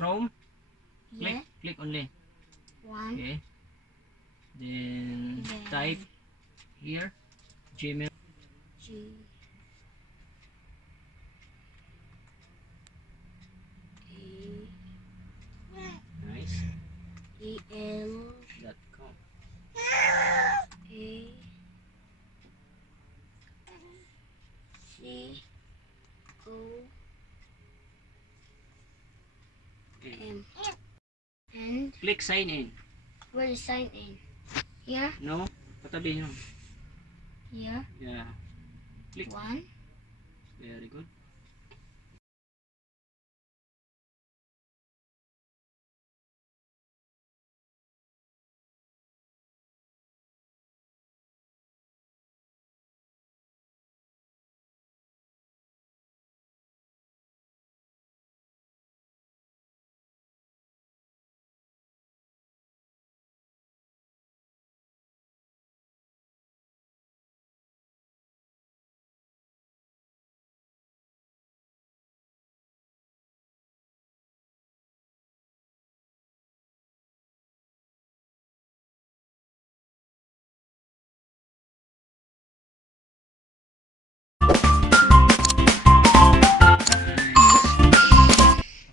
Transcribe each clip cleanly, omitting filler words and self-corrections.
Chrome. Yeah. Click only. 1. Okay. Then type here Gmail. G. Nice. E-M. .com. A. C. O. M. And Click sign in. where is sign in? Here. No? Patabi nyo. Here. Yeah. Click. 1. Very good.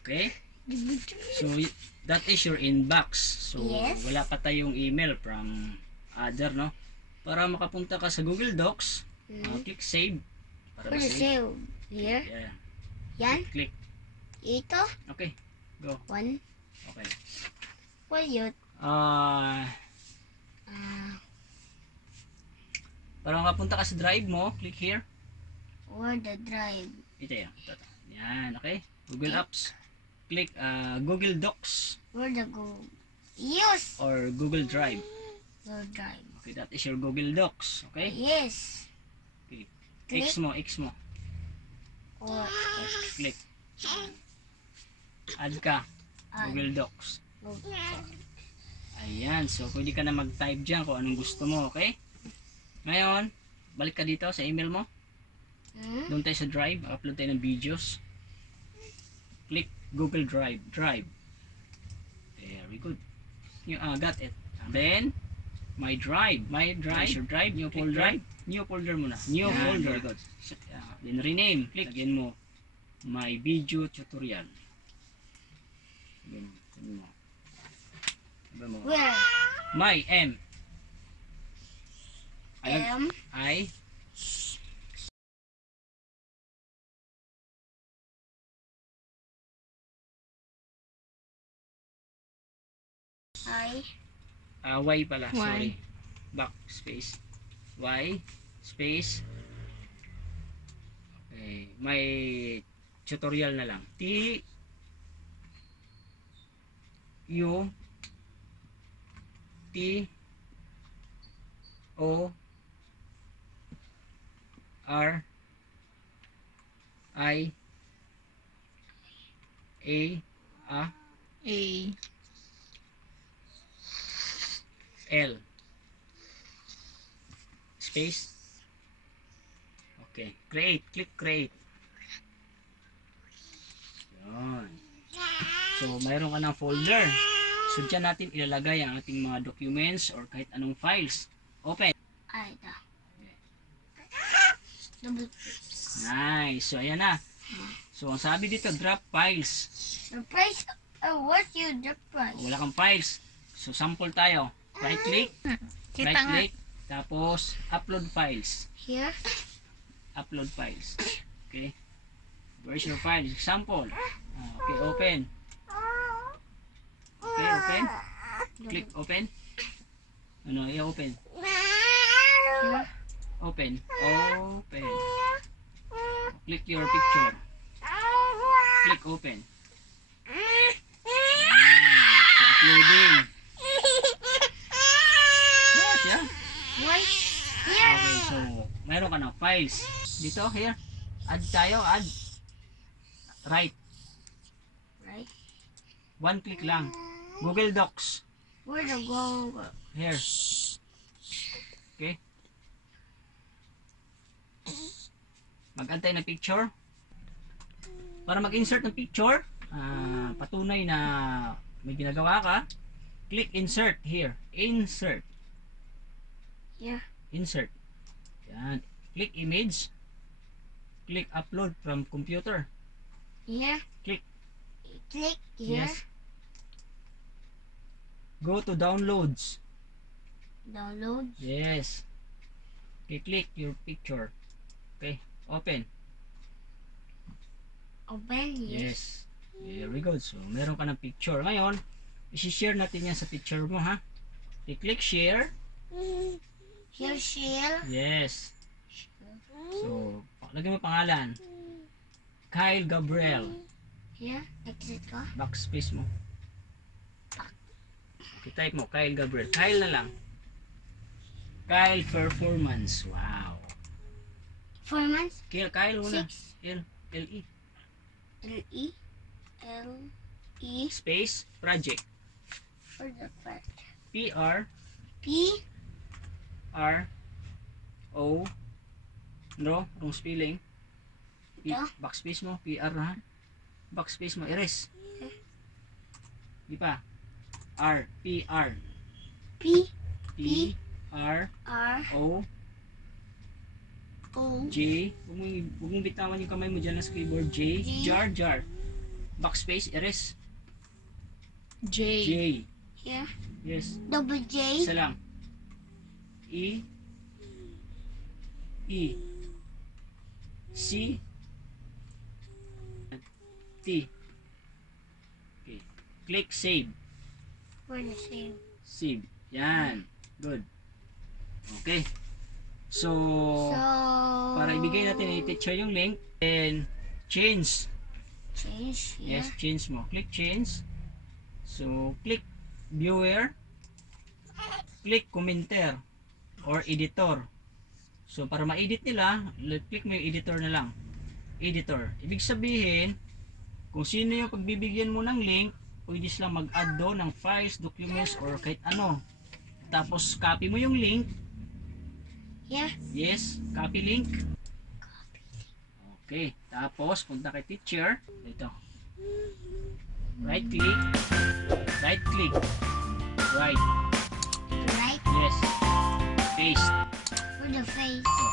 Okay? So, that is your inbox. So, Yes. wala pa tayong email from other, no? Para makapunta ka sa Google Docs, click save. Para Where is ma-save. save? Here. Yeah. Yan. Click. Ito. Okay. Go. 1. Okay. What yun? Para makapunta ka sa drive mo, click here. Where the drive? Ito yan. Yan, okay? Google Apps. Click Google Docs Where the go? Use. or Google Drive. Your drive. Okay, that is your Google Docs. Okay? Yes. Okay. Click. X mo. Or X. Click. Add ka. Add. Google Docs. Go. Ayan. So, pwede ka na mag-type dyan kung anong gusto mo. Okay? Ngayon, balik ka dito sa email mo. Doon tayo sa Drive. Upload tayo ng videos. Click Google Drive. Very good. You got it. Then, My Drive. Your Drive. New folder. New folder muna. New folder. Very good. Then rename. Click. Lagyan mo My Video Tutorial. Lagyan mo. Where? My M. M. I. Y pala. Y. Sorry. Backspace. Y. Space. Okay. May tutorial na lang. T. U. T. O. R. I. A. L. Space. Okay. Create. Click create. Yan. So, mayroon ka ng folder. So, dyan natin ilalagay ang ating mga documents or kahit anong files. Open. Ay, ito. Double click. Nice. So, ayan na. So, ang sabi dito, drop files. The price. What's your the price? Wala kang files. So, sample tayo. Right click. Kita Right nga. click. Tapos, upload files. Here. Upload files. Okay. Where's your file? Example. Okay, open. Okay, open. Click open. Ano, i-open. Here. Open. Open. Click your picture. Click open. So, uploading. Yes, yeah. Why? Here. Okay, so, mayroon ka ng files. Dito, here. Add tayo, add. Right. Right. One click lang. Google Docs. Where the go? Here. Okay. Mag-antay ng picture. Para mag-insert ng picture, patunay na may ginagawa ka, click insert here. Insert. Yeah. Insert. Yan. Click image. Click upload from computer. Yeah. Click. Click here. Yes. Go to downloads. Download. Yes. Okay, click your picture. Okay, open. Open. Yes. There we go. So, meron ka ng picture. Ngayon, isi-share natin yan sa picture mo, ha? Okay, click share. Here, share. Yes. So, lagyan mo pangalan. Kyle Gabriel. Here. Exit ko. Backspace mo. Okay, type mo. Kyle Gabriel. Kyle na lang. Kyle Performance. Wow. 4 months. Kyle muna. 6. L-E. L-E. L-E. Space. Project. For the first. P-R. P. R-O. No? Wrong spelling. Ito? Backspace mo. P-R ha? Backspace mo. Erase. Di pa. R. P-R. P. P-R. R. O. O. J. Huwag mong bitawan yung kamay mo dyan sa keyboard. J. J. Jar. Backspace. Erase. J. J. Here. Yes. Double J. Isa lang. E. E. C. T. Okay. Click save. For the same. Save. Yan. Good. Okay. So, So. para ibigay natin ay teacher yung link and change. Change here. Yes, change mo. Click change. So, click viewer. Click commenter or editor. So, para ma-edit nila, click mo yung editor na lang. Editor. Ibig sabihin, kung sino yung pagbibigyan mo ng link, pwede sila mag-add doon ng files, documents, or kahit ano. Tapos, copy mo yung link. Yeah. Yes, copy link. Okay, tapos punta kay teacher. Ito. Right click. Right click. Right. Right. Yes. Paste. For the face. So,